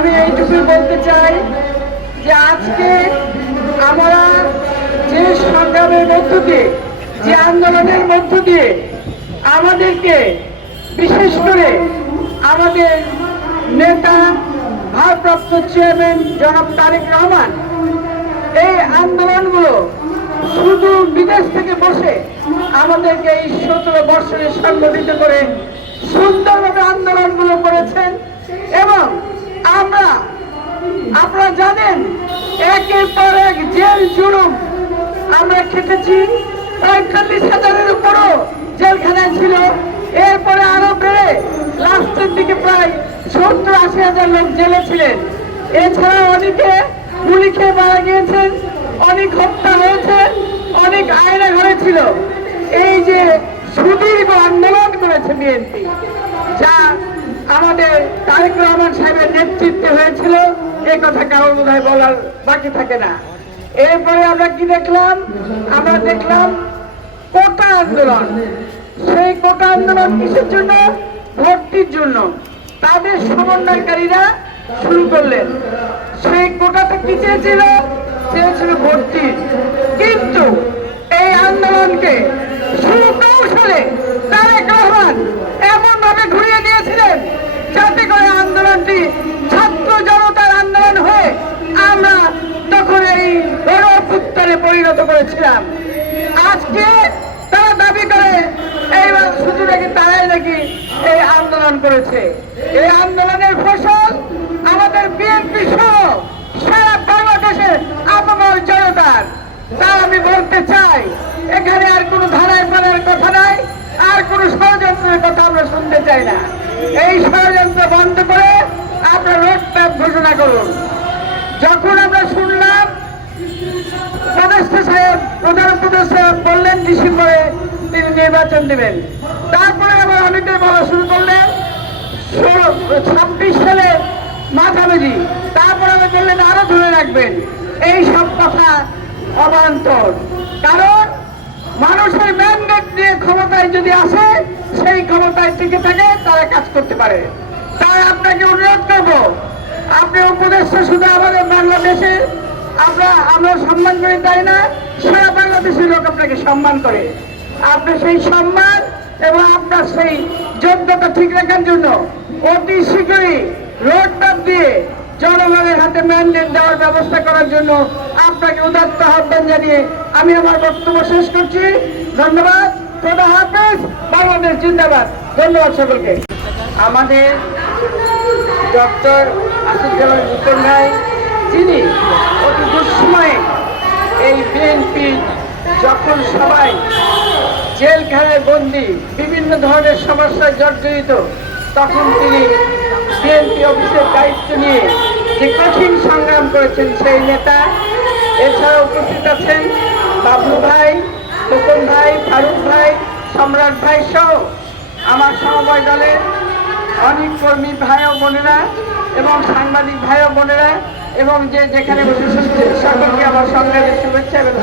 আমি এইটুকুই বলতে চাই যে আজকে আমরা যে সংগ্রামের মধ্য দিয়ে, যে আন্দোলনের মধ্য দিয়ে আমাদেরকে বিশেষ করে আমাদের নেতা, ভারপ্রাপ্ত চেয়ারম্যান জনাব তারেক রহমান, এই আন্দোলনগুলো শুধু বিদেশ থেকে বসে আমাদেরকে এই সতেরো বছরে সংগঠিত করে সুন্দরভাবে আন্দোলনগুলো করেছেন এবং আমরা, আপনারা জানেন, একের পর এক জেল জুলুম। আমরা খেটেছি প্রায় চল্লিশ হাজারের উপরও জেলখানায় ছিল। এরপরে আরও বেড়ে লাস্টের দিকে প্রায় সত্তর আশি হাজার লোক জেলে ছিলেন। এছাড়া অনেকে গুলি খেয়ে মারা গিয়েছেন, অনেক হত্যা হয়েছে, অনেক আয়না ঘরে ছিল। এই যে সুদীর্ঘ আন্দোলন করেছে বিএনপি। আমাদের তারেক রহমান সাহেবের নেতৃত্বে হয়েছিল এই কথা কারোর বোধ বলার বাকি থাকে না। এরপরে আমরা কি দেখলাম? আমরা দেখলাম কোটা আন্দোলন। সেই কোটা আন্দোলন কিসের জন্য? ভর্তির জন্য। তাদের সমন্বয়কারীরা শুরু করলেন। সেই কোটাটা কি চেয়েছিল? চেয়েছিল ভর্তি। কিন্তু এই আন্দোলনকে সুকৌশলে তারেক রহমান এমন ভাবে ঘুরিয়ে দিয়েছিলেন যাতে করে আন্দোলনটি ছাত্র জনতার আন্দোলন হয়ে আমরা তখন এই গণপুত্তরে পরিণত করেছিলাম। আজকে তারা দাবি করে, এইবার শুধু নাকি তারাই নাকি এই আন্দোলন করেছে। এই আন্দোলনের ফসল আমাদের বিএনপি সহ সারা বাংলাদেশের আপামর জনতার। তা আমি বলতে চাই, এখানে আর কোনো ধারায় পালার কথা নাই, আর কোনো ষড়যন্ত্রের কথা আমরা শুনতে চাই না। এই ষড়যন্ত্র বন্ধ করে আপনার রোড ম্যাপ ঘোষণা করুন। প্রধান সাহেব বললেন ডিসেম্বরে তিনি নির্বাচন দেবেন। তারপরে আবার অনেকে বলা শুরু করলেন ছাব্বিশ সালে মাঝামাঝি, তারপরে আবার বললেন আরও ধরে রাখবেন। এই সব কথা অবান্তর। কারণ মানুষের ম্যান্ডেট নিয়ে ক্ষমতায় যদি আসে, সেই ক্ষমতায় টিকে থাকে, তারা কাজ করতে পারে। তাই আপনাকে অনুরোধ করব, আপনি উপদেশ শুধু আমাদের বাংলাদেশে আমরা আমরা সম্মান করে, তাই না? সারা বাংলাদেশের লোক আপনাকে সম্মান করে। আপনি সেই সম্মান এবং আপনার সেই যোগ্যতা ঠিক রাখার জন্য অতি শীঘ্রই রোড ম্যাপ দিয়ে জনগণের হাতে ম্যান্ডেট দেওয়ার ব্যবস্থা করার জন্য আপনাকে উদাত্ত আহ্বান জানিয়ে আমি আমার বক্তব্য শেষ করছি। ধন্যবাদ। খোদা হাফেজ। বাংলাদেশ জিন্দাবাদ। ধন্যবাদ সকলকে। আমাদের ডক্টর আসিফুজ্জামান ভূষণ ভাই, যিনি এই বিএনপি যখন সবাই জেলখানায় বন্দি, বিভিন্ন ধরনের সমস্যায় জর্জরিত, তখন তিনি বিএনপি অফিসের দায়িত্ব নিয়ে যে কঠিন সংগ্রাম করেছেন সেই নেতা। এছাড়া উপস্থিত আছেন বাবলু ভাই খোকন ভাই, ফারুক ভাই, সম্রাট ভাই সহ আমার সমবায় দলের অনেক কর্মী ভাই ও বোনেরা এবং সাংবাদিক ভাই ও বোনেরা এবং যে যেখানে বসে শুনছেন সকলকে আমার সংগ্রামের শুভেচ্ছা এবং।